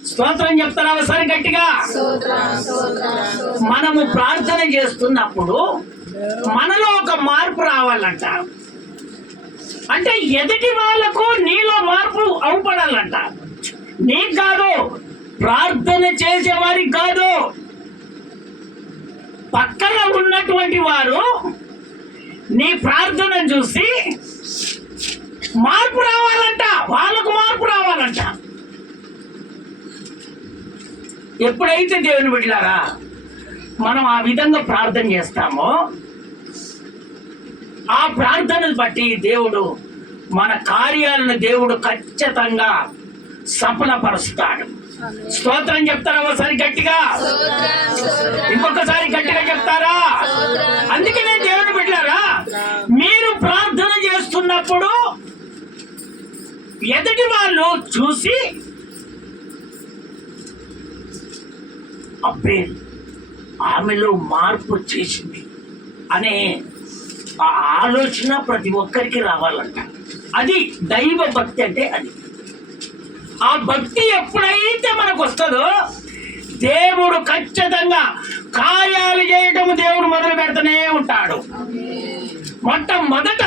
స్తోత్రం చెప్తారా ఒకసారి గట్టిగా? మనము ప్రార్థన చేస్తున్నప్పుడు మనలో ఒక మార్పు రావాలంట. అంటే ఎదుటి వాళ్ళకు నీలో మార్పు అవపడాలంట. నీకు కాదు, ప్రార్థన చేసేవారికి కాదు, పక్కన ఉన్నటువంటి వారు నీ ప్రార్థన చూసి మార్పు రావాలంట, వాళ్ళకు మార్పు రావాలంట. ఎప్పుడైతే దేవుని బిడ్డలారా మనం ఆ విధంగా ప్రార్థన చేస్తామో ఆ ప్రార్థనను బట్టి దేవుడు మన కార్యాలను దేవుడు ఖచ్చితంగా సఫలపరుస్తాడు. స్తోత్రం చెప్తారా ఒకసారి గట్టిగా? ఇంకొకసారి గట్టిగా చెప్తారా? అందుకనే దేవుని బిడ్డలారా మీరు ప్రార్థన చేస్తున్నప్పుడు ఎదుటి వాళ్ళు చూసి అబ్బే ఆమెలో మార్పు చేసింది అనే ఆ ఆలోచన ప్రతి ఒక్కరికి రావాలంట. అది దైవ భక్తి అంటే. అది ఆ భక్తి ఎప్పుడైతే మనకు వస్తుందో దేవుడు ఖచ్చితంగా కార్యాలు చేయటం దేవుడు మొదలు పెడుతూనే ఉంటాడు. మొట్టమొదట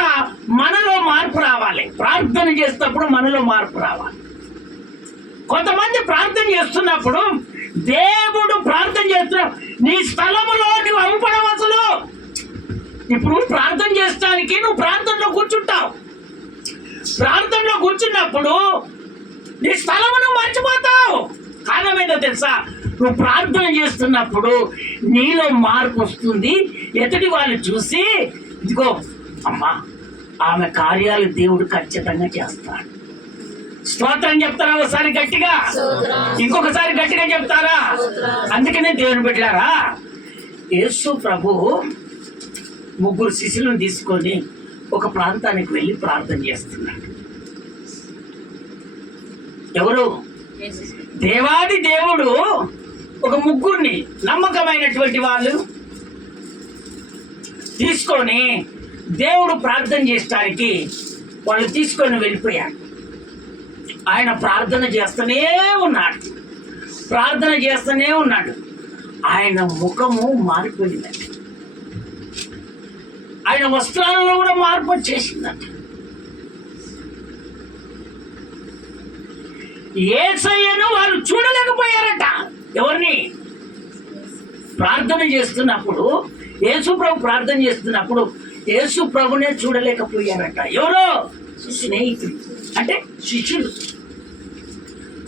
మనలో మార్పు రావాలి. ప్రార్థన చేసేటప్పుడు మనలో మార్పు రావాలి. కొంతమంది ప్రార్థన చేస్తున్నప్పుడు దేవుడు ప్రార్థన చేస్తున్నా నీ స్థలములో నువ్వు అవపడవసలు. ఇప్పుడు ప్రార్థన చేస్తానికి నువ్వు ప్రార్థనలో కూర్చుంటావు. ప్రార్థనలో కూర్చున్నప్పుడు నీ స్థలమును మర్చిపోతావు. కారణం ఏంటో తెలుసా? నువ్వు ప్రార్థన చేస్తున్నప్పుడు నీలో మార్పు వస్తుంది. ఎదుటి వాళ్ళు చూసి ఇదిగో అమ్మా ఆమె కార్యాలు దేవుడు ఖచ్చితంగా చేస్తాడు. స్తోత్రం చెప్తారా ఒకసారి గట్టిగా? ఇంకొకసారి గట్టిగా చెప్తారా? అందుకనే దేవుని బిడ్డలారా యేసు ప్రభు 3 శిష్యులను తీసుకొని ఒక ప్రాంతానికి వెళ్ళి ప్రార్థన చేస్తున్నాడు. ఎవరు? దేవాది దేవుడు ఒక 3 నమ్మకమైనటువంటి వాళ్ళు తీసుకొని దేవుడు ప్రార్థన చేయడానికి వాళ్ళు తీసుకొని వెళ్ళిపోయారు. ఆయన ప్రార్థన చేస్తూనే ఉన్నాడు. ప్రార్థన చేస్తూనే ఉన్నాడు. ఆయన ముఖము మారిపోయిందంట. ఆయన వస్త్రాలలో కూడా మార్పు వచ్చేసిందంట. యేసయ్యను వాళ్ళు చూడలేకపోయారట. ఎవరిని? ప్రార్థన చేస్తున్నప్పుడు యేసు ప్రభు ప్రార్థన చేస్తున్నప్పుడు యేసు ప్రభునే చూడలేకపోయారట. ఎవరో? స్నేహితులు, అంటే శిష్యులు.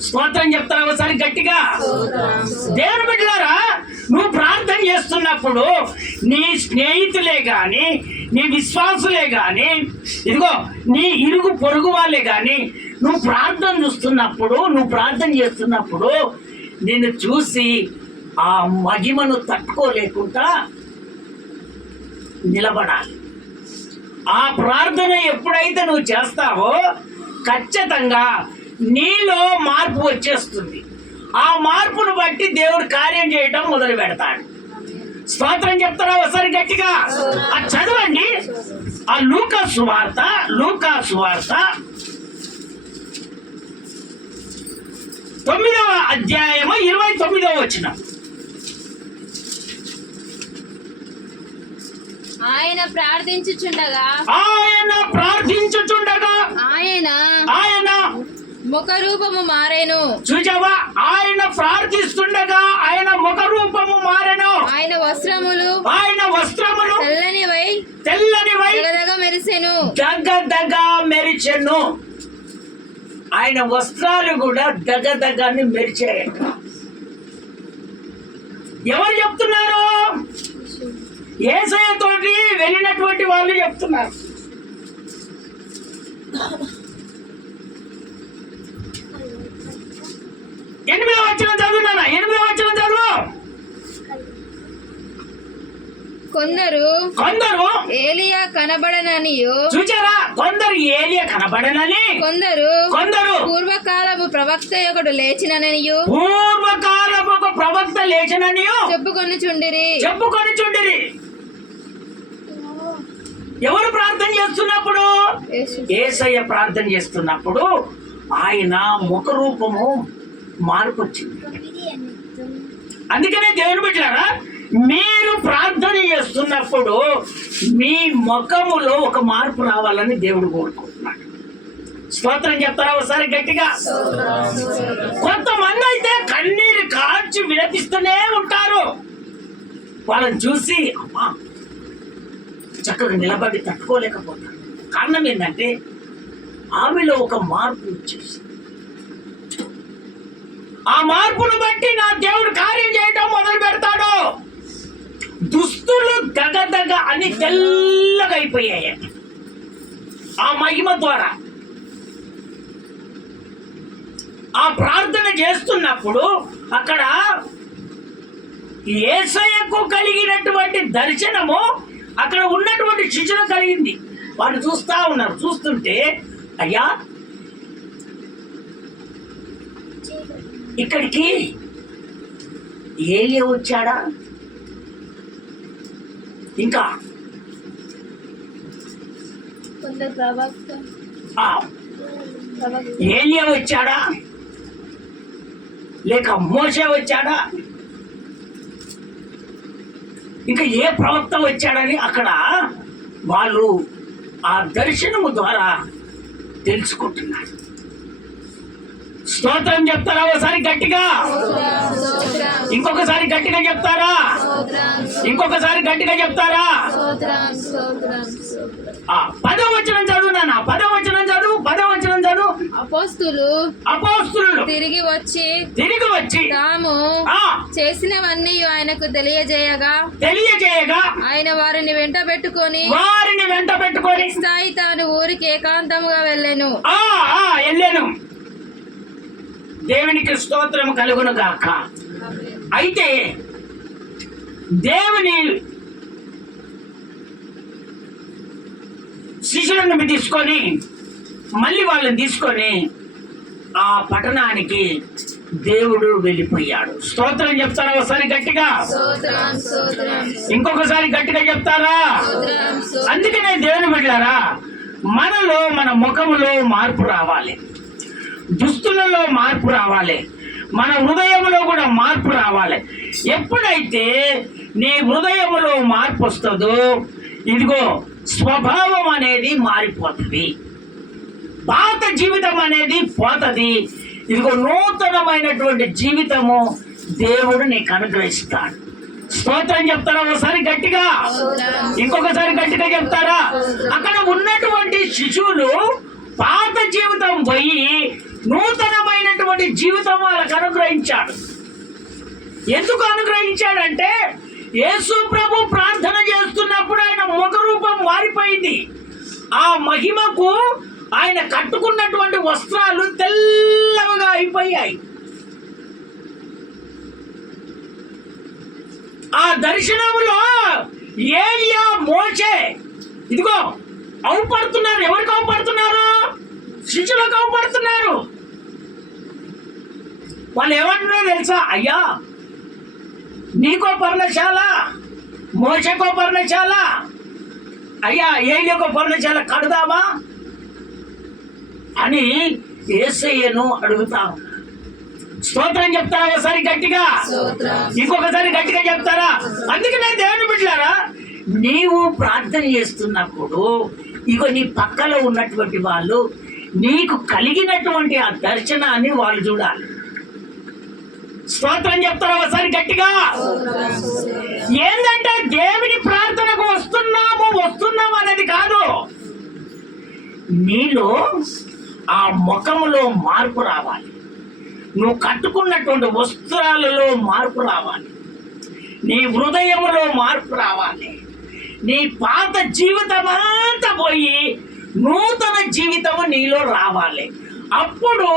స్తోత్రం చెప్తారా ఒకసారి గట్టిగా? దేవుని బిడ్డలారా నువ్వు ప్రార్థన చేస్తున్నప్పుడు నీ స్నేహితులే గాని, నీ విశ్వాసులే గాని, ఇదిగో నీ ఇరుగు పొరుగు వాళ్ళే గాని నువ్వు ప్రార్థన చేస్తున్నప్పుడు నిన్ను చూసి ఆ మహిమను తట్టుకోలేకుండా నిలబడాలి. ఆ ప్రార్థన ఎప్పుడైతే నువ్వు చేస్తావో ఖచ్చితంగా నీలో మార్పు వచ్చేస్తుంది. ఆ మార్పును బట్టి దేవుడు కార్యం చేయటం మొదలు పెడతాడు. స్తోత్రం చెప్తారా ఒకసారి గట్టిగా? అది చదవండి. ఆ లూకా సువార్త 9వ అధ్యాయము 29వ వచనం. ఆయన ప్రార్థించుచుండగా ఆయన ముఖ రూపము మారెను. చూచావా? ఆయన ప్రార్థిస్తుండగా ఆయన ముఖ రూపము మారెను. ఆయన వస్త్రములు తెల్లనివై దగదగ మెరిచెను. ఆయన వస్త్రాలు కూడా దగదగాన్ని మెరిచాయట. ఎవరు చెప్తున్నారు? యేసయ్య తోటి వెళ్ళినటువంటి వాళ్ళు చెప్తున్నారు. ఎనిమిదవ వచనం చదువు. కొందరు ఏలియా కనబడననియు. చూచారా? కొందరు ఏలియా కనబడనని, కొందరు పూర్వకాలము ప్రవక్త ఒకడు లేచిననియు చెప్పుకొని చుండిరి. ఎవరు ప్రార్థన చేస్తున్నప్పుడు? యేసయ్య ప్రార్థన చేస్తున్నప్పుడు ఆయన ముఖ రూపము మార్పు వచ్చింది. అందుకనే దేవుని బిడ్డలారా, మీరు ప్రార్థన చేస్తున్నప్పుడు మీ ముఖములో ఒక మార్పు రావాలని దేవుడు కోరుకుంటున్నాడు. స్తోత్రం చెప్తారా ఒకసారి గట్టిగా? కొంతమంది అయితే కన్నీరు కార్చి విలపిస్తూనే ఉంటారు. వాళ్ళని చూసి అమ్మా చక్కగా నిలబడి తట్టుకోలేకపోతారు. కారణం ఏంటంటే ఆమెలో ఒక మార్పు వచ్చేసి, ఆ మార్పును బట్టి నా దేవుడు కార్యం చేయడం మొదలు పెడతాడు. దుస్తులు దగదగ అని తెల్లగా అయిపోయాయి ఆ మహిమ ద్వారా. ఆ ప్రార్థన చేస్తున్నప్పుడు అక్కడ యేసయ్యకు కలిగినటువంటి దర్శనము అక్కడ ఉన్నటువంటి శిష్యులు కలిగింది. వాళ్ళు చూస్తా ఉన్నారు. చూస్తుంటే అయ్యా ఇక్కడికి ఏలియా వచ్చాడా, ఇంకా ఏలియా వచ్చాడా, లేక మోషే వచ్చాడా, ఇంకా ఏ ప్రవక్త వచ్చాడని అక్కడ వాళ్ళు ఆ దర్శనము ద్వారా తెలుసుకుంటున్నారు. స్తోత్రం చెప్తారా ఒకసారి గట్టిగా? ఇంకొకసారి గట్టిగా చెప్తారా? ఇంకొకసారి గట్టిగా చెప్తారా? 10వ వచనం చదువు నాన్న. 10వ వచనం చదువు. 10వ వచనం చదువు. అపోస్తులు తిరిగి వచ్చి తాము చేసినవన్నీ ఆయనకు తెలియజేయగా ఆయన వారిని వెంట పెట్టుకొని స్థాయి తాను ఊరికి ఏకాంతముగా వెళ్ళెను. దేవునికి స్తోత్రం కలుగును గాక. అయితే దేవుని శిష్యులను తీసుకొని మళ్ళీ వాళ్ళని తీసుకొని ఆ పట్టణానికి దేవుడు వెళ్ళిపోయాడు. స్తోత్రం చెప్తారా ఒకసారి గట్టిగా? ఇంకొకసారి గట్టిగా చెప్తారా? అందుకనే దేవుని బిడ్డలారా, మనలో మన ముఖములో మార్పు రావాలి, దుస్తులలో మార్పు రావాలి, మన హృదయంలో కూడా మార్పు రావాలి. ఎప్పుడైతే నీ హృదయంలో మార్పు వస్తుందో ఇదిగో స్వభావం అనేది మారిపోతుంది, పాత జీవితం అనేది పోతుంది. ఇదిగో నూతనమైనటువంటి జీవితము దేవుడు నీకు అనుగ్రహిస్తాడు. స్తోత్రం చెప్తారా ఒకసారి గట్టిగా? ఇంకొకసారి గట్టిగా చెప్తారా? అక్కడ ఉన్నటువంటి శిశువులు పాత జీవితం పోయి నూతనమైనటువంటి జీవితం వాళ్ళకు అనుగ్రహించాడు. ఎందుకు అనుగ్రహించాడంటే యేసు ప్రభు ప్రార్థన చేస్తున్నప్పుడు ఆయన ముఖ రూపం మారిపోయింది. ఆ మహిమకు ఆయన కట్టుకున్నటువంటి వస్త్రాలు తెల్లగా అయిపోయాయి. ఆ దర్శనములో ఏలియా, మోషే ఇదిగో అవుపడుతున్నారు. ఎవరికి అవుపడుతున్నారు? శిష్యులకు అవుపడుతున్నారు. వాళ్ళు ఏమంటున్నారో తెలుసా? అయ్యా నీకో పర్ణశాల, మోషేకో పర్ణశాల, అయ్యా ఏలియాకో పర్ణశాల కడదామా అని యేసయ్యను అడుగుతాం. స్తోత్రం చెప్తారా ఒకసారి గట్టిగా? ఇంకొకసారి గట్టిగా చెప్తారా? అందుకనే దేవుని బిడ్డలారా, నీవు ప్రార్థన చేస్తున్నప్పుడు ఇగో నీ పక్కలో ఉన్నటువంటి వాళ్ళు నీకు కలిగినటువంటి ఆ దర్శనాన్ని వాళ్ళు చూడాలి. స్తోత్రం చెప్తారా ఒకసారి గట్టిగా? ఏంటంటే దేవుని ప్రార్థనకు వస్తున్నాము అనేది కాదు, నీలో ఆ ముఖములో మార్పు రావాలి, నువ్వు కట్టుకున్నటువంటి వస్త్రాలలో మార్పు రావాలి, నీ హృదయములో మార్పు రావాలి, నీ పాత జీవితం అంతా పోయి నూతన జీవితము నీలో రావాలి. అప్పుడు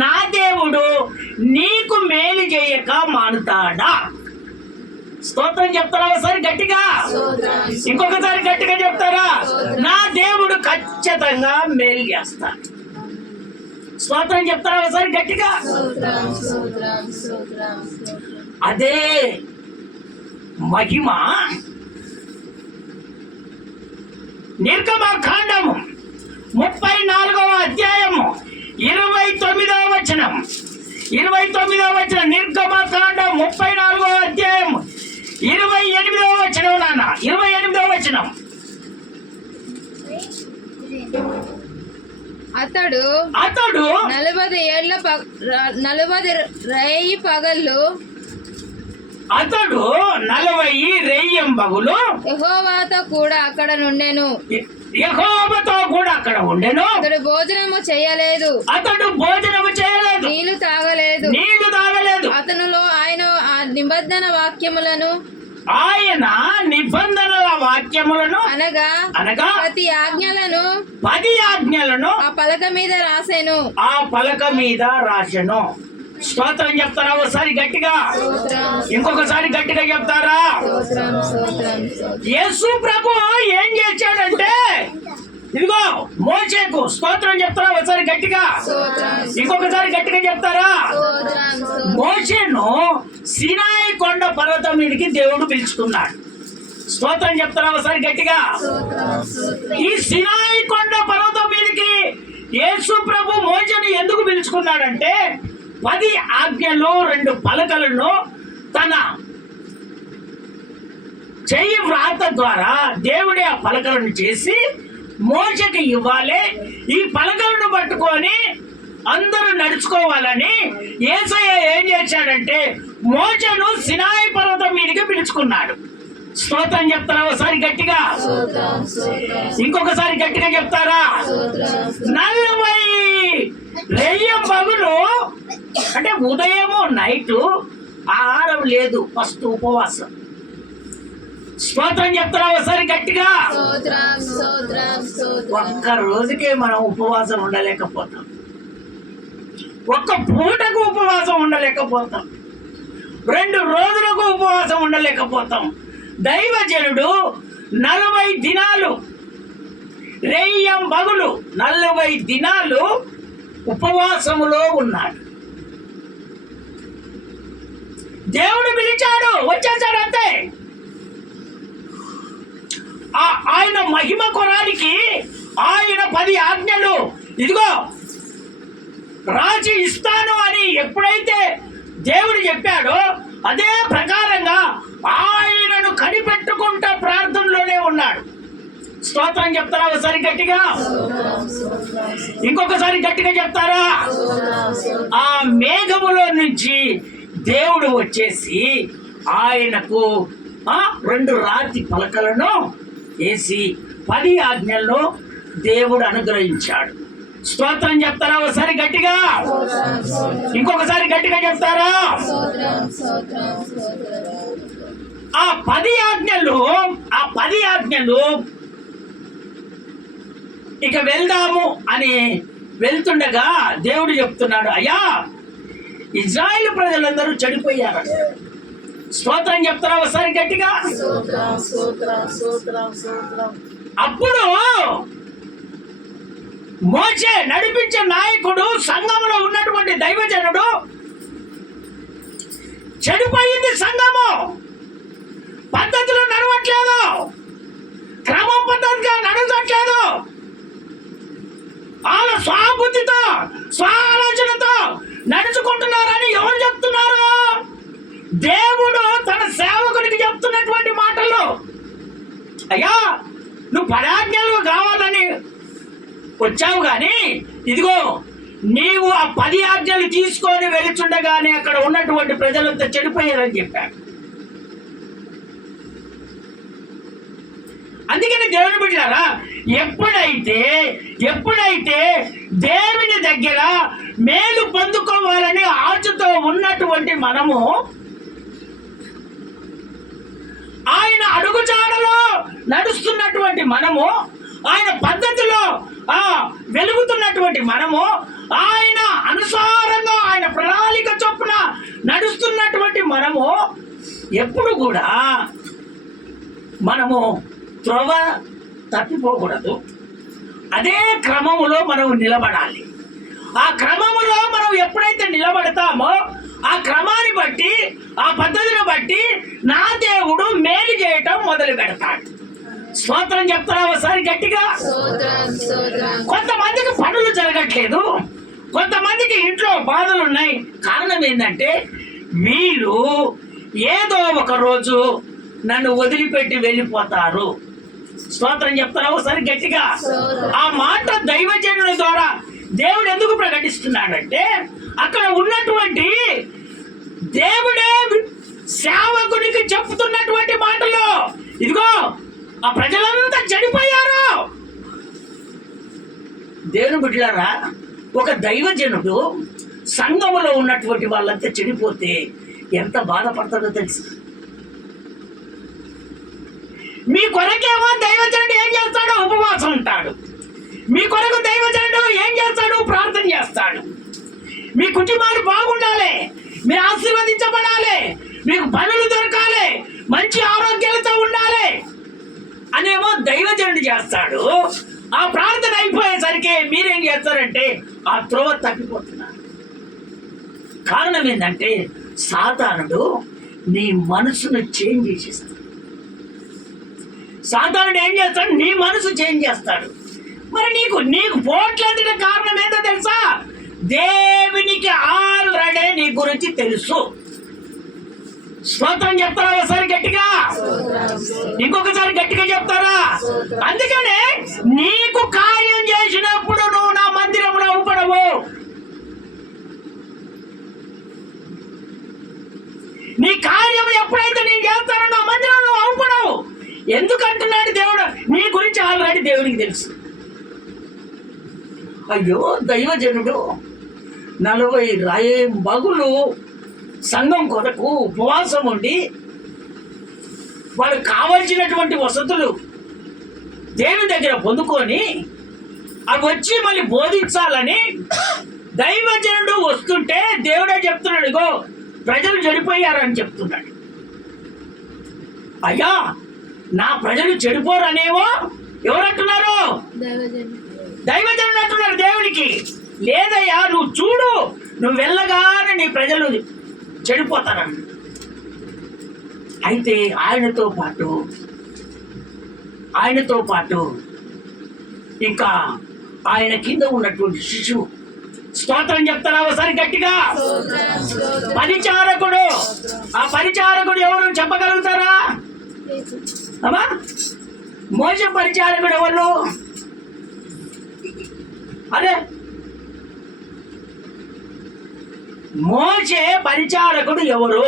నా దేవుడు నీకు మేలు చేయక మానుతాడా? స్తోత్రం చెప్తారా ఒకసారి గట్టిగా? ఇంకొకసారి గట్టిగా చెప్తారా? నా దేవుడు ఖచ్చితంగా మేలు చేస్తాడు. స్తోత్రం చెప్తారా ఒకసారి గట్టిగా? అదే మహిమ నిర్గమకాండము 34వ అధ్యాయము 29వ వచనం. 29వ వచనం, నిర్గమకాండ 34వ అధ్యాయం 28వ వచనం నాన్న, 28వ వచనం. అతడు 40 ఏళ్ల 40 రేయి పగళ్ళు అతడు 40 రేయింబగులు యెహోవాతో కూడా అక్కడ నుండెను. యెహోవాతో కూడా అక్కడ ఉండెను. అతడు భోజనము చేయలేదు, నీళ్లు తాగలేదు. అతనిలో ఆయన నిబంధన వాక్యములను అనగా 10 ఆజ్ఞలను ఆ పలక మీద రాసెను. స్తోత్రం చెప్తారా ఒకసారి గట్టిగా? ఇంకొకసారి గట్టిగా చెప్తారా? యేసు ప్రభు ఏం చేశాడంటే, ఇదిగో మోషేకు స్తోత్రం చెప్తారా ఒకసారి గట్టిగా? ఇంకొకసారి గట్టిగా చెప్తారా? మోషేను సీనాయి కొండ పర్వతం మీదకి దేవుడు పిలుచుకున్నాడు. స్తోత్రం చెప్తారా ఒకసారి గట్టిగా? ఈ సీనాయి కొండ పర్వతం మీదకి యేసు ప్రభు మోషేను ఎందుకు పిలుచుకున్నాడంటే, 10 ఆజ్ఞలు 2 పలకలను తన చెయ్యి వ్రాత ద్వారా దేవుడే ఆ పలకలను చేసి మోషేకి ఇవ్వాలి. ఈ పలకలను పట్టుకొని అందరూ నడుచుకోవాలని యేసయ్య ఏం చేశాడంటే, మోషేను సినాయి పర్వతం మీదకి పిలుచుకున్నాడు. స్తోత్రం చెప్తారా ఒకసారి గట్టిగా? ఇంకొకసారి గట్టిగా చెప్తారా? 40 రేయం పగులు అంటే ఉదయము నైటు ఆహారం లేదు, ఫస్ట్ ఉపవాసం. స్తోత్రం చెప్తారా ఒకసారి గట్టిగా? ఒక్క రోజుకే మనం ఉపవాసం ఉండలేకపోతాం, ఒక్క పూటకు ఉపవాసం ఉండలేకపోతాం, 2 రోజులకు ఉపవాసం ఉండలేకపోతాం. దైవజనుడు 40 దినాలు రేయం పగులు 40 దినాలు ఉపవాసములో ఉన్నాడు. దేవుడు పిలిచాడు, వచ్చేసాడు అంతే. ఆయన మహిమ కొరానికి ఆయన 10 ఆజ్ఞలు ఇదిగో రాజు ఇస్తాను అని ఎప్పుడైతే దేవుడు చెప్పాడో అదే ప్రకారంగా ఆయనను కనిపెట్టుకుంటా ప్రార్థనలోనే ఉన్నాడు. స్తోత్రం చెప్తారా ఒకసారి గట్టిగా? ఇంకొకసారి గట్టిగా చెప్తారా? ఆ మేఘములో నుంచి దేవుడు వచ్చేసి ఆయనకు 2 రాతి పలకలను వేసి 10 ఆజ్ఞలను దేవుడు అనుగ్రహించాడు. స్తోత్రం చెప్తారా ఒకసారి గట్టిగా? ఇంకొకసారి గట్టిగా చెప్తారా? ఆ 10 ఆజ్ఞలు ఇక వెళ్దాము అని వెళ్తుండగా దేవుడు చెప్తున్నాడు, అయ్యా ఇజ్రాయేలు ప్రజలందరూ చెడిపోయారు. స్తోత్రం చెప్తారా ఒకసారి గట్టిగా? అప్పుడు మోషే నడిపించే నాయకుడు, సంఘములో ఉన్నటువంటి దైవజనుడు, చెడిపోయింది సంఘము, పద్ధతిలో నడవట్లేదు, క్రమం పద్ధతిగా నడవట్లేదు, వాళ్ళ స్వబుద్ధితో స్వాలోచనతో నడుచుకుంటున్నారని ఎవరు చెప్తున్నారు? దేవుడు తన సేవకుడికి చెప్తున్నటువంటి మాటలు. అయ్యా నువ్వు 10 ఆజ్ఞలు కావాలని వచ్చావు కానీ ఇదిగో నీవు ఆ 10 ఆజ్ఞలు తీసుకొని వెళుచుండగానే అక్కడ ఉన్నటువంటి ప్రజలంతా చెడిపోయారని చెప్పాడు. అందుకని దేవుని బిడ్డలారా, ఎప్పుడైతే దేవుని దగ్గర మేలు పొందుకోవాలని ఆశతో ఉన్నటువంటి మనము ఆయన అడుగుజాడలో నడుస్తున్నటువంటి మనము, ఆయన పద్ధతిలో వెలుగుతున్నటువంటి మనము, ఆయన అనుసారంగా ఆయన ప్రణాళిక చొప్పున నడుస్తున్నటువంటి మనము ఎప్పుడు కూడా మనము త్రోవ తప్పిపోకూడదు. అదే క్రమములో మనం నిలబడాలి. ఆ క్రమములో మనం ఎప్పుడైతే నిలబడతామో ఆ క్రమాన్ని బట్టి, ఆ పద్ధతిని బట్టి నా దేవుడు మేలు చేయటం మొదలు పెడతాడు. స్తోత్రం చెప్తారా ఒకసారి గట్టిగా? కొంతమందికి పనులు జరగట్లేదు, కొంతమందికి ఇంట్లో బాధలు ఉన్నాయి. కారణం ఏంటంటే మీరు ఏదో ఒక రోజు నన్ను వదిలిపెట్టి వెళ్ళిపోతారు. స్తోత్రం చెప్తారా ఒకసారి గట్టిగా? ఆ మాట దైవజనుల ద్వారా దేవుడు ఎందుకు ప్రకటిస్తున్నాడంటే అక్కడ ఉన్నటువంటి దేవుడే సేవకునికి చెప్తున్నటువంటి మాటలు. ఇదిగో ఆ ప్రజలంతా చెడిపోయారు. దేవుని బిడ్డలారా, ఒక దైవజనుడు సంఘములో ఉన్నటువంటి వాళ్ళంతా చెడిపోతే ఎంత బాధపడతాడో తెలుసు. మీ కొరకేమో దైవజనుడు ఏం చేస్తాడో ఉపవాసం ఉంటాడు. మీ కొరకు దైవజనుడు ఏం చేస్తాడు? ప్రార్థన చేస్తాడు. మీ కుటుంబాలు బాగుండాలి, మీరు ఆశీర్వదించబడాలి, మీకు పనులు దొరకాలి, మంచి ఆరోగ్యాలతో ఉండాలి అనేమో దైవజనుడు చేస్తాడు. ఆ ప్రార్థన అయిపోయేసరికి మీరేం చేస్తారంటే ఆ త్రోవ తప్పిపోతున్నారు. కారణం ఏంటంటే సాతానుడు నీ మనసును చేంజ్ చేసేస్తాడు. సాతానుడు ఏం చేస్తాడు? నీ మనసు చేంజ్ చేస్తాడు. మరి నీకు పోట్లందుకు కారణం ఏంటో తెలుసా? దేవునికి ఆల్రెడీ నీ గురించి తెలుసు. స్తోత్రం చెప్తారా ఒకసారి గట్టిగా? ఇంకొకసారి గట్టిగా చెప్తారా? అందుకనే నీకు కార్యం చేసినప్పుడు నువ్వు నా మందిరంలో ఊపడవు. నీ కార్యం ఎప్పుడైతే నేను చేస్తానో నా మందిరంలో ఊపడవు. ఎందుకంటున్నాడు దేవుడు? నీ గురించి ఆల్రెడీ దేవునికి తెలుసు. అయ్యో, దైవజనుడు 40 మగులు సంఘం కొరకు ఉపవాసం ఉండి వాళ్ళకి కావలసినటువంటి వసతులు దేవుని దగ్గర పొందుకొని అవి వచ్చి మళ్ళీ బోధించాలని దైవజనుడు వస్తుంటే దేవుడే చెప్తున్నాడు, ఇగో ప్రజలు చెడిపోయారని చెప్తున్నాడు. అయ్యా, నా ప్రజలు చెడిపోరనేమో ఎవరంటున్నారు? దైవజనుడు అంటున్నారు దేవునికి. లేదయ్యా, నువ్వు చూడు, నువ్వు వెళ్ళగానే నీ ప్రజలు చెడిపోతారన్న. అయితే ఆయనతో పాటు ఇంకా ఆయన కింద ఉన్నటువంటి శిశువు. స్తోత్రం చెప్తారా ఒకసారి గట్టిగా? పరిచారకుడు. ఆ పరిచారకుడు ఎవరు చెప్పగలుగుతారా? అమ్మా, మోసే పరిచారకుడు ఎవరు? అరే, మోసే పరిచారకుడు ఎవరు?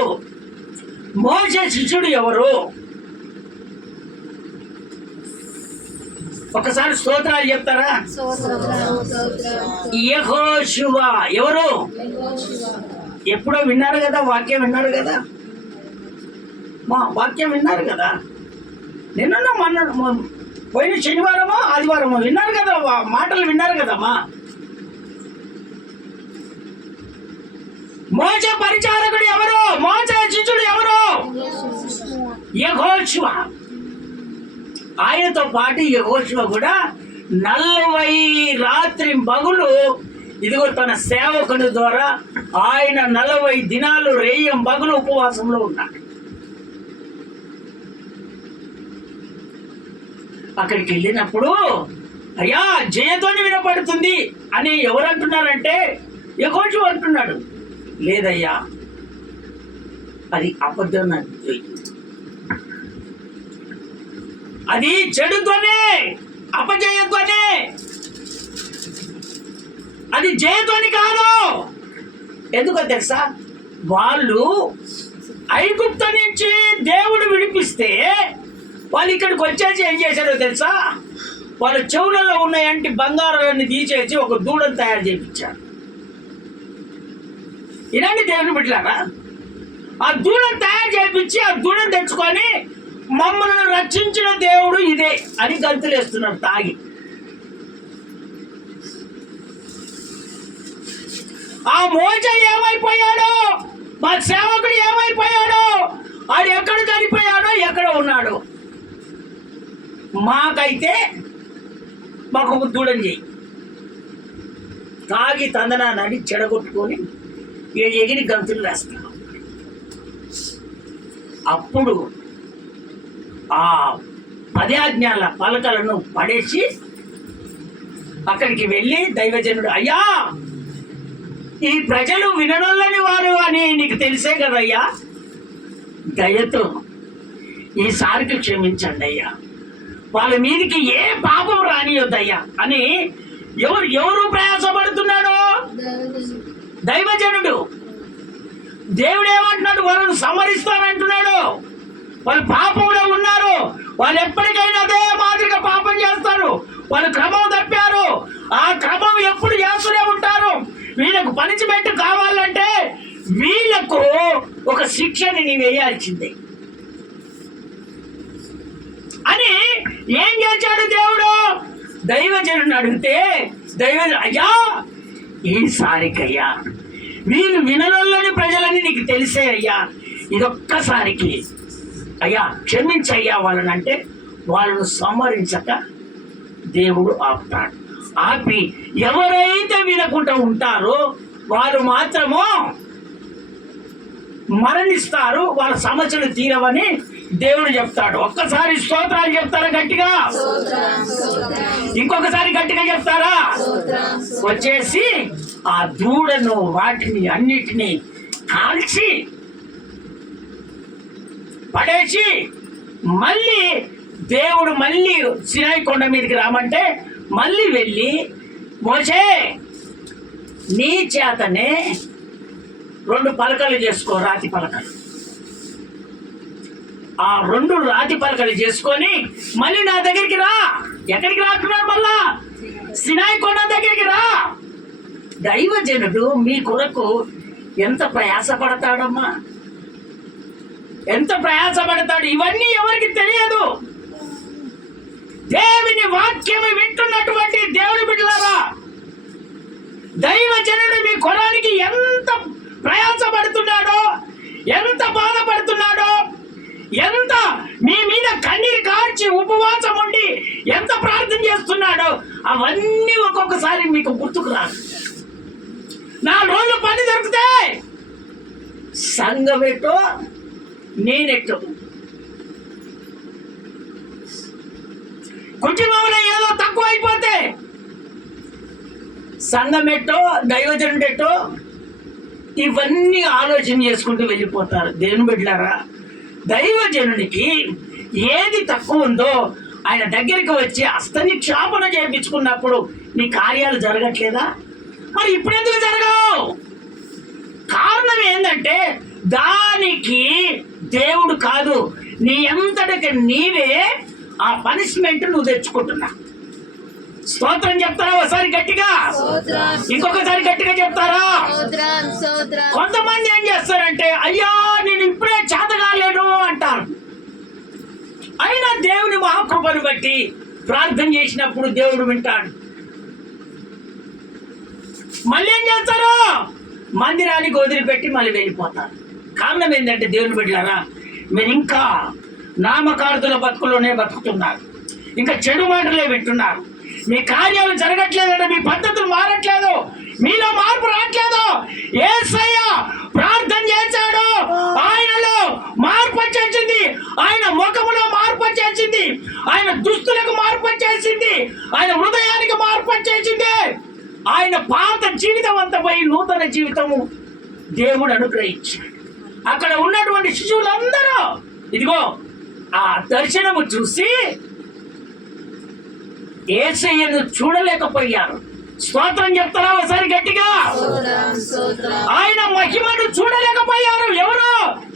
మోసే శిష్యుడు ఎవరు? ఒకసారి స్తోత్రాలు చెప్తారా? యెహోషువ ఎవరు? ఎప్పుడో విన్నారు కదా, వాక్యం విన్నారు కదా, మా వాక్యం విన్నారు కదా. నిన్న పోయిన శనివారమో ఆదివారమో విన్నారు కదా, మాటలు విన్నారు కదమ్మా. మోసే పరిచారకుడు ఎవరు? మోసే శిష్యుడు ఎవరు? యెహోషువ. ఆయనతో పాటు యెహోషువ కూడా 40 రాత్రి పగలు ఇదిగో తన సేవకుని ద్వారా ఆయన 40 దినాలు రేయం పగలు ఉపవాసంలో ఉన్నాడు. అక్కడికి వెళ్ళినప్పుడు అయ్యా జయధ్వని వినపడుతుంది అని ఎవరంటున్నారంటే యెహోషువ అంటున్నాడు, లేదయ్యా అది అబద్ధం, అది చెడు ధ్వని, అపజయధ్వని, అది జయధ్వని కాదు. ఎందుకో తెలుసా? వాళ్ళు ఐగుప్తు నుంచి దేవుడు విడిపిస్తే వాళ్ళు ఇక్కడికి వచ్చేసి ఏం చేశారో తెలుసా? వాళ్ళ చెవులలో ఉన్నాయంటే బంగారాన్ని తీసేసి ఒక దూడను తయారు చేయించారు. ఇలాంటి దేవుని బిడ్డలారా, ఆ దూడను తయారు చేయించి ఆ దూడను తెచ్చుకొని మమ్మల్ని రక్షించిన దేవుడు ఇదే అని గంతులేస్తున్నారు తాగి. ఆ మోసే ఏమైపోయాడో, మా సేవకుడు ఏమైపోయాడో, ఆడు ఎక్కడ చనిపోయాడో, ఎక్కడ ఉన్నాడు, మాకైతే మాకు దూడం చేయి. తాగి తందనాన్ని చెడగొట్టుకొని ఎగిరి గంతులు వేస్తాం. అప్పుడు ఆ 10 ఆజ్ఞల పలకలను పడేసి అక్కడికి వెళ్ళి దైవజనుడు, అయ్యా ఈ ప్రజలు విననొల్లని వారు అని నీకు తెలిసే కదయ్యా. దయతో ఈసారికి క్షమించండి అయ్యా, వాళ్ళ మీదకి ఏ పాపం రానియొద్దయ్యా అని ఎవరు ప్రయాసపడుతున్నాడు? దైవజనుడు. దేవుడు ఏమంటున్నాడు? వాళ్ళను సంహరిస్తానంటున్నాడు. వాళ్ళు పాపంలో ఉన్నారు, వాళ్ళు ఎప్పటికైనా అదే మాదిరిగా పాపం చేస్తారు. వాళ్ళు క్రమం తప్పారు, ఆ క్రమం ఎప్పుడు చేస్తూనే ఉంటారు. వీళ్ళకు పనిష్మెంట్ కావాలంటే వీళ్ళకు ఒక శిక్షని నీ వేయాల్సిందే అని ఏం చేశాడు దేవుడు? దైవజనుడిని అడిగితే అయ్యా ఈసారికయ్యా వీళ్ళు విననొల్లని ప్రజలని నీకు తెలిసే అయ్యా, ఇదొక్కసారికి అయ్యా క్షమించయ్యా వాళ్ళని అంటే వాళ్ళను సంహరించక దేవుడు ఆపుతాడు. ఆపి ఎవరైతే వినకుండా ఉంటారో వారు మాత్రము మరణిస్తారు, వాళ్ళ సమస్యలు తీరవని దేవుడు చెప్తాడు. ఒక్కసారి స్తోత్రాలు చెప్తారా గట్టిగా? ఇంకొకసారి గట్టిగా చెప్తారా? వచ్చేసి ఆ దూడను వాటిని అన్నిటినీ కాల్చి పడేసి మళ్ళీ దేవుడు మళ్ళీ సినాయి కొండ మీదకి రామంటే మళ్ళీ వెళ్ళి మోసే నీ చేతనే 2 పలకలు చేసుకో, రాతి పలకలు. ఆ 2 రాతి పలకలు చేసుకొని మళ్ళీ నా దగ్గరికి రా. ఎక్కడికి రాకున్నాడు? మళ్ళా సినాయి కొండ దగ్గరికి రా. దైవజనుడు మీ కొరకు ఎంత ప్రయాసపడతాడమ్మా, ఎంత ప్రయాసపడతాడు. ఇవన్నీ ఎవరికి తెలియదు. దేవుని వాక్యం వింటున్నటువంటి దేవుని బిడ్డలారా, దైవజనుడు మీ కొరానికి ఎంత ప్రయాసపడుతున్నాడో, ఎంత బాధపడుతున్నాడో, ఎంత మీ మీద కన్నీరు కార్చి ఉపవాసం ఉండి ఎంత ప్రార్థన చేస్తున్నాడో అవన్నీ ఒక్కొక్కసారి మీకు గుర్తుకు రాదు. 4 రోజులు పని దొరికితే సంఘం ఎట్టో నేనెట్టో, కుటుంబంలో ఏదో తక్కువ అయిపోతే సంఘం ఎట్టో దైవజనుడు ఎట్టో ఇవన్నీ ఆలోచన చేసుకుంటూ వెళ్ళిపోతారు. దేవుని బిడ్డలారా, దైవజనునికి ఏది తక్కువ ఉందో ఆయన దగ్గరికి వచ్చి హస్తనిక్షాపన చేయించుకున్నప్పుడు నీ కార్యాలు జరగట్లేదా? మరి ఇప్పుడు ఎందుకు జరగవు? కారణం ఏంటంటే దానికి దేవుడు కాదు, నీ అంతటికి నీవే ఆ పనిష్మెంట్ నువ్వు తెచ్చుకుంటున్నా. స్తోత్రం చెప్తారా? ఒకసారి గట్టిగా, ఇంకొకసారి గట్టిగా చెప్తారా? కొంతమంది ఏం చేస్తారంటే అయ్యా నేను ఇప్పుడే చేతగాలేను అంటారు. అయినా దేవుని మహాకృపను బట్టి ప్రార్థన చేసినప్పుడు దేవుడు వింటాడు. మళ్ళీ ఏం చేస్తారు? మందిరానికి వదిలిపెట్టి మళ్ళీ వెళ్ళిపోతారు. కారణం ఏంటంటే దేవుని బిడ్డలారా, మీరు ఇంకా నామకార్థుల బతుకులోనే బతుకుతున్నారు, ఇంకా చెడు మాటలే వింటున్నారు. మీ కార్యాలు జరగట్లేదంటే మీ పద్ధతులు మారట్లేదు, మీలో మార్పు రావట్లేదు. యేసయ్య ప్రార్థన చేశాడు, ఆయనలో మార్పు వచ్చేసింది, ఆయన ముఖములో మార్పు వచ్చేసింది, ఆయన దుస్తులకు మార్పు వచ్చేసింది, ఆయన హృదయానికి మార్పు వచ్చేసింది. ఆయన పాత జీవితం అంతా పోయి నూతన జీవితము దేవుడు అనుగ్రహించాడు. అక్కడ ఉన్నటువంటి శిశువులందరూ ఇదిగో ఆ దర్శనము చూసి యేసయ్యను చూడలేకపోయారు. స్తోత్రం చెప్తారా ఒకసారి గట్టిగా? ఆయన మహిమను చూడలేకపోయారు. ఎవరు?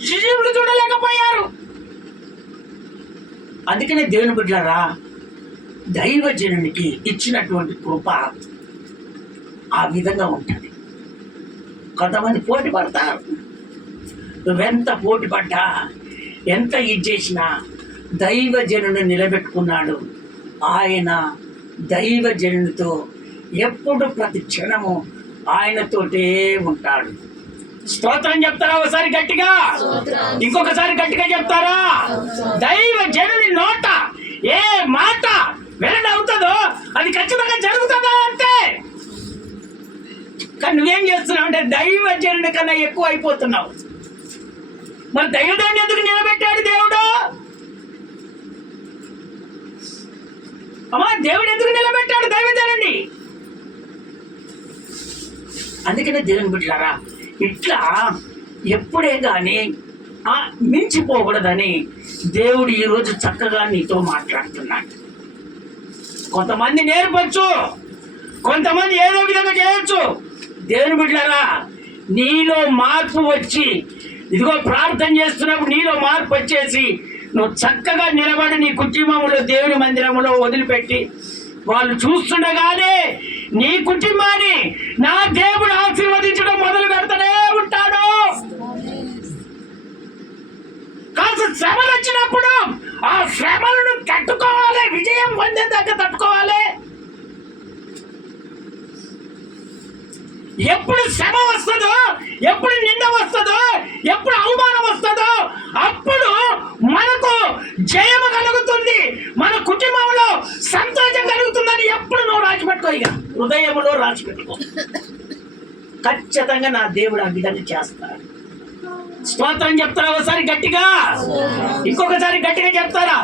శిశువులు చూడలేకపోయారు. అందుకనే దేవుని బిడ్డలారా, దైవజనునికి ఇచ్చినటువంటి కృప ఆ విధంగా ఉంటుంది. కొంతమంది పోటీ పడతారు. నువ్వెంత పోటీ పడ్డా, ఎంత ఇది చేసినా దైవజనుని నిలబెట్టుకున్నాడు. ఆయన దైవజనునితో ఎప్పుడు ప్రతి క్షణము ఆయనతోటే ఉంటాడు. స్తోత్రం చెప్తారా ఒకసారి గట్టిగా? ఇంకొకసారి గట్టిగా చెప్తారా? దైవజనుని నోట ఏ మాట వెల్లడవుతుందో అది ఖచ్చితంగా జరుగుతుందా అంటే. కానీ నువ్వేం చేస్తున్నావు అంటే దైవజనుడి కన్నా ఎక్కువ అయిపోతున్నావు. మరి దైవజనుడిని ఎందుకు నిలబెట్టాడు దేవుడు? అమ్మా, దేవుడు ఎందుకు నిలబెట్టాడు దైవజనుడిని? అందుకనే దేవుని బిడ్డలారా, ఇట్లా ఎప్పుడే కానీ మించిపోకూడదని దేవుడు ఈరోజు చక్కగా నీతో మాట్లాడుతున్నాడు. కొంతమంది నేర్పచ్చు, కొంతమంది ఏదో విధంగా చేయొచ్చు. దేవుని బిడ్డలారా, నీలో మార్పు వచ్చి, ఇదిగో ప్రార్థన చేస్తున్నప్పుడు నీలో మార్పు వచ్చేసి నువ్వు చక్కగా నిలబడి నీ కుటుంబంలో దేవుని మందిరంలో వదిలిపెట్టి వాళ్ళు చూస్తుండగానే నీ కుటుంబాన్ని నా దేవుడు ఆశీర్వదించడం మొదలు పెడతానే ఉంటాడు. కాస్త శ్రమలు వచ్చినప్పుడు ఆ శ్రమలను తట్టుకోవాలి, విజయం పొందేదాకా తట్టుకోవాలి. ఎప్పుడు శ్రమ వస్తుందో, ఎప్పుడు నింద వస్తుందో, ఎప్పుడు అవమానం వస్తుందో అప్పుడు మనకు జయము కలుగుతుంది, మన కుటుంబంలో సంతోషం కలుగుతుందని ఎప్పుడు నువ్వు రాసిపెట్టుకో. ఇక హృదయంలో రాసిపెట్టుకో. ఖచ్చితంగా నా దేవుడు ఆ విధంగా చేస్తాడు. స్తోత్రం చెప్తారా ఒకసారి గట్టిగా, ఇంకొకసారి గట్టిగా చెప్తారా?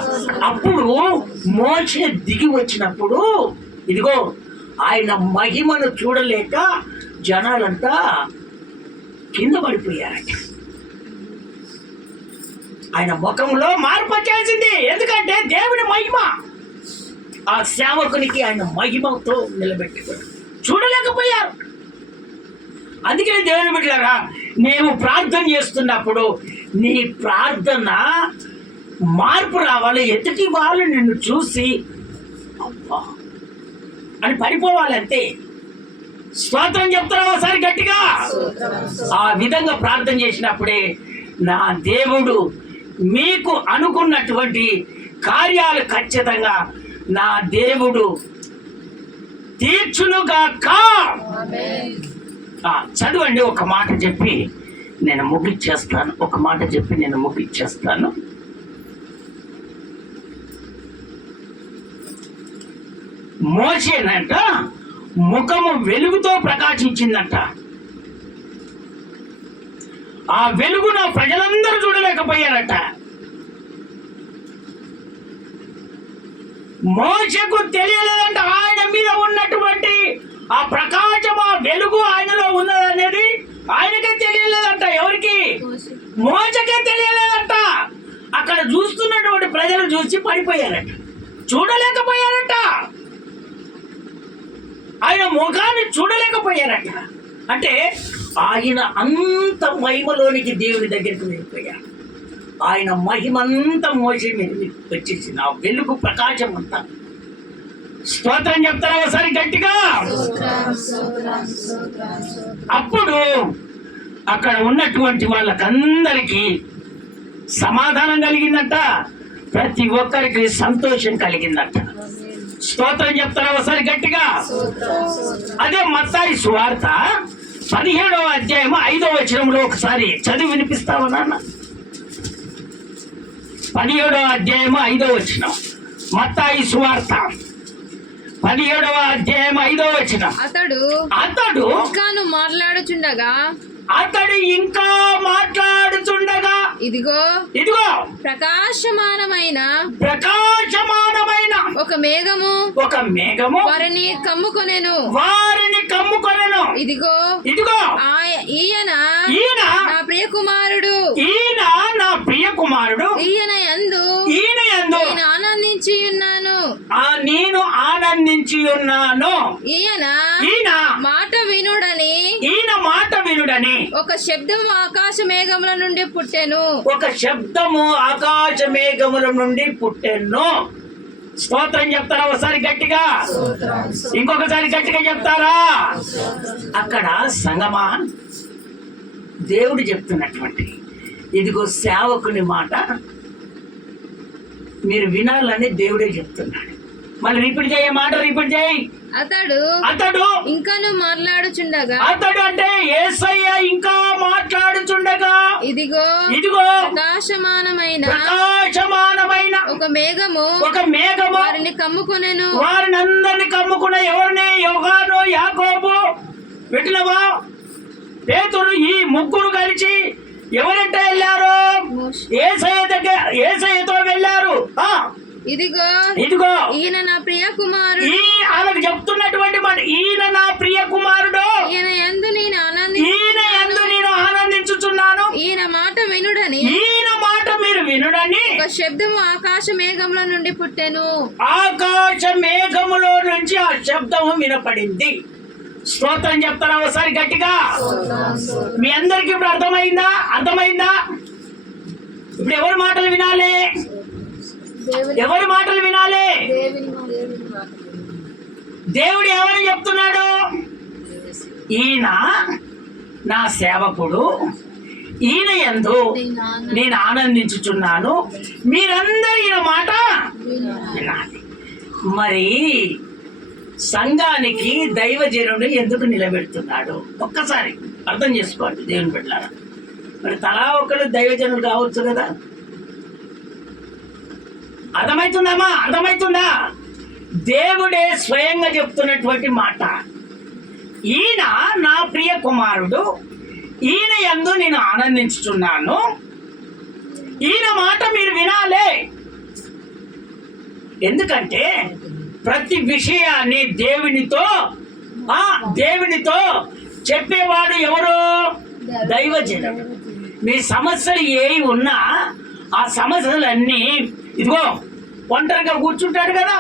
అప్పుడు మోషే దిగి వచ్చినప్పుడు ఇదిగో ఆయన మహిమను చూడలేక జనాలంతా కింద పడిపోయారట. ఆయన ముఖంలో మార్పు వచ్చేసింది. ఎందుకంటే దేవుని మహిమ ఆ సేవకునికి ఆయన మహిమతో నిలబెట్టుకోరు, చూడలేకపోయారు. అందుకని దేవుని బిడ్డలారా, నీవు ప్రార్థన చేస్తున్నప్పుడు నీ ప్రార్థన మార్పు రావాలి. ఎదుటి వాళ్ళు నిన్ను చూసి అబ్బా అని పడిపోవాలంతే. స్తోత్రం చెప్తారా ఒకసారి గట్టిగా? ఆ విధంగా ప్రార్థన చేసినప్పుడే నా దేవుడు మీకు అనుకున్నటువంటి కార్యాలు ఖచ్చితంగా నా దేవుడు తీర్చునుగాక. చదవండి, ఒక మాట చెప్పి నేను ముగిచ్చేస్తాను. ఒక మాట చెప్పి నేను ముగిచ్చేస్తాను. మోషేనంట ముఖము వెలుగుతో ప్రకాశించిందంట. ఆ వెలుగును ప్రజలందరూ చూడలేకపోయారట. మోషేకు తెలియలేదంట ఆయన మీద ఉన్నటువంటి ఆ ప్రకాశం, ఆ వెలుగు ఆయనలో ఉన్నదనేది ఆయనకే తెలియలేదంట. ఎవరికి? మోషేకే తెలియలేదంట. అక్కడ చూస్తున్నటువంటి ప్రజలు చూసి పడిపోయారట, చూడలేకపోయారట. ఆయన ముఖాన్ని చూడలేకపోయారట. అంటే ఆయన అంత మహిమలోనికి దేవుని దగ్గరికి వెళ్ళిపోయాడు. ఆయన మహిమంతా మోసే మీద వచ్చేసింది, ఆ వెలుగు ప్రకాశం అంతా. స్తోత్రం చెప్తారా ఒకసారి గట్టిగా? అప్పుడు అక్కడ ఉన్నటువంటి వాళ్ళకందరికీ సమాధానం కలిగిందంట, ప్రతి ఒక్కరికి సంతోషం కలిగిందంట. స్తోత్రం చెప్తారా ఒకసారి గట్టిగా? అదే మత్తయి సువార్త 17వ అధ్యాయం 5వ వచనంలో ఒకసారి చదివి వినిపిస్తావా నాన్న? 17వ అధ్యాయం 5వ వచనం, మత్తయి సువార్త 17వ అధ్యాయం 5వ వచనం. అతడు ఇంకాను మాట్లాడుచుండగా ఇదిగో ప్రకాశమానమైన ఒక మేఘము వారిని కమ్ముకొనెను. ఇదిగో ఈయన నా ప్రియ కుమారుడు, ఈయన యందు నేను ఆనందించి ఉన్నాను. ఈయన మాట వినుడని ఒక శబ్దము ఆకాశ మేఘముల నుండి పుట్టెను. స్తోత్రం చెప్తారా ఒకసారి గట్టిగా? ఇంకొకసారి గట్టిగా చెప్తారా? అక్కడ సంగమా దేవుడు చెప్తున్నటువంటి ఇదిగో సేవకుని మాట మీరు వినాలని దేవుడే చెప్తున్నాడు. మళ్ళీ రిపీట్ చేయ మాట, రిపీట్ చేయి. అతడు ఇంకాను మాట్లాడుచుండగా, అతడు అంటే యేసయ్య ఇంకా మాట్లాడుచుండగా ఇదిగో ప్రకాశమానమైన ఒక మేఘము వారిని కమ్ముకొనెను. వారిని అందరిని కమ్ముకునే ఎవరిని? యోహాను, యాకోబు, వింటున్నావా? పేతురు, ఈ ముగ్గురు కలిసి ఎవరంటే వెళ్ళారు? యేసయ్యతో వెళ్ళారు. ఇదిగో ఇదిగో ఈయన నా ప్రియ కుమారుడు, వాళ్ళకి చెప్తున్నటువంటి మాట, ఈయన నా ప్రియ కుమారుడు, ఈయన యందు నేను ఆనందించుచున్నాను, ఈయన మాట వినుడని, ఈయన మాట మీరు వినుడని ఒక శబ్దము ఆకాశ మేఘంలో నుండి పుట్టెను. ఆకాశ మేఘములో నుంచి ఆ శబ్దము వినపడింది. స్తోత్రం చెప్తారా ఒకసారి గట్టిగా? మీ అందరికి ఇప్పుడు అర్థమైందా? ఇప్పుడు ఎవరి మాటలు వినాలి? ఎవరి మాటలు వినాలి? దేవుడు ఎవరు చెప్తున్నాడు? ఈయన నా సేవకుడు, ఈయన యందు నేను ఆనందించుచున్నాను, మీరందరూ ఈయన మాట వినాలి. మరి సంఘానికి దైవజనుడు ఎందుకు నిలబెడుతున్నాడు? ఒక్కసారి అర్థం చేసుకోండి దేవుని బిడ్డలారా. మరి తలా ఒకరు దైవజనులు కావచ్చు కదా. అర్థమవుతుందా? దేవుడే స్వయంగా చెప్తున్నటువంటి మాట, ఈయన నా ప్రియ కుమారుడు, ఈయన యందు నేను ఆనందించుచున్నాను, ఈయన మాట మీరు వినాలే. ఎందుకంటే ప్రతి విషయాన్ని దేవునితో చెప్పేవాడు ఎవరు? దైవజనుడు. మీ సమస్యలు ఏవి ఉన్నా ఆ సమస్యలన్నీ ఇదిగో ఒంటరిగా కూర్చుంటాడు కదా,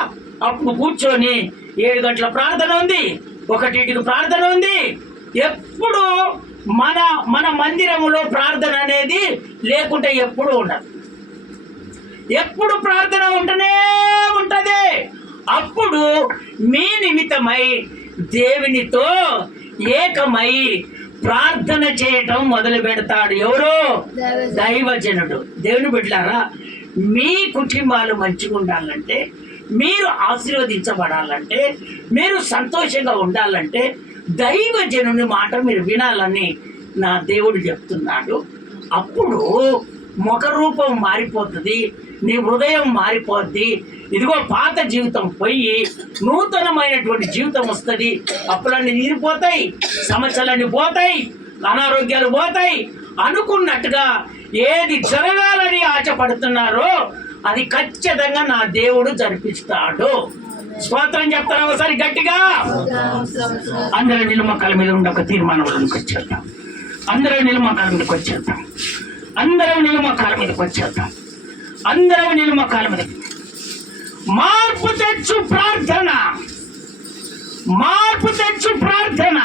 అప్పుడు కూర్చొని 7 గంటల ప్రార్థన ఉంది, 1 ప్రార్థన ఉంది. ఎప్పుడు మన మందిరములో ప్రార్థన అనేది లేకుంటే ఎప్పుడు ఉండదు. ఎప్పుడు ప్రార్థన ఉంటూనే ఉంటది. అప్పుడు మీ నిమిత్తమై దేవునితో ఏకమై ప్రార్థన చేయటం మొదలు పెడతాడు. ఎవరు? దైవజనుడు. దేవుని బిడ్డలారా, మీ కుటుంబాలు మంచిగా ఉండాలంటే, మీరు ఆశీర్వదించబడాలంటే, మీరు సంతోషంగా ఉండాలంటే దైవజనుని మాట మీరు వినాలని నా దేవుడు చెప్తున్నాడు. అప్పుడు ముఖ రూపం మారిపోతుంది, నీ హృదయం మారిపోద్ది. ఇదిగో పాత జీవితం పోయి నూతనమైనటువంటి జీవితం వస్తుంది. అప్పులన్నీ తీరిపోతాయి, సమస్యలన్నీ పోతాయి, అనారోగ్యాలు పోతాయి. అనుకున్నట్టుగా ఏది జరగాలని ఆశపడుతున్నారో అది ఖచ్చితంగా నా దేవుడు జరిపిస్తాడు. స్తోత్రం చెప్తారా ఒకసారి గట్టిగా? అందరూ నిలుమకాల మీద ఉండి ఒక తీర్మానంలోకి వచ్చేద్దాం. అందరూ నిలుమకాల మీదకి వచ్చేద్దాం. మార్పు తెచ్చు ప్రార్థన.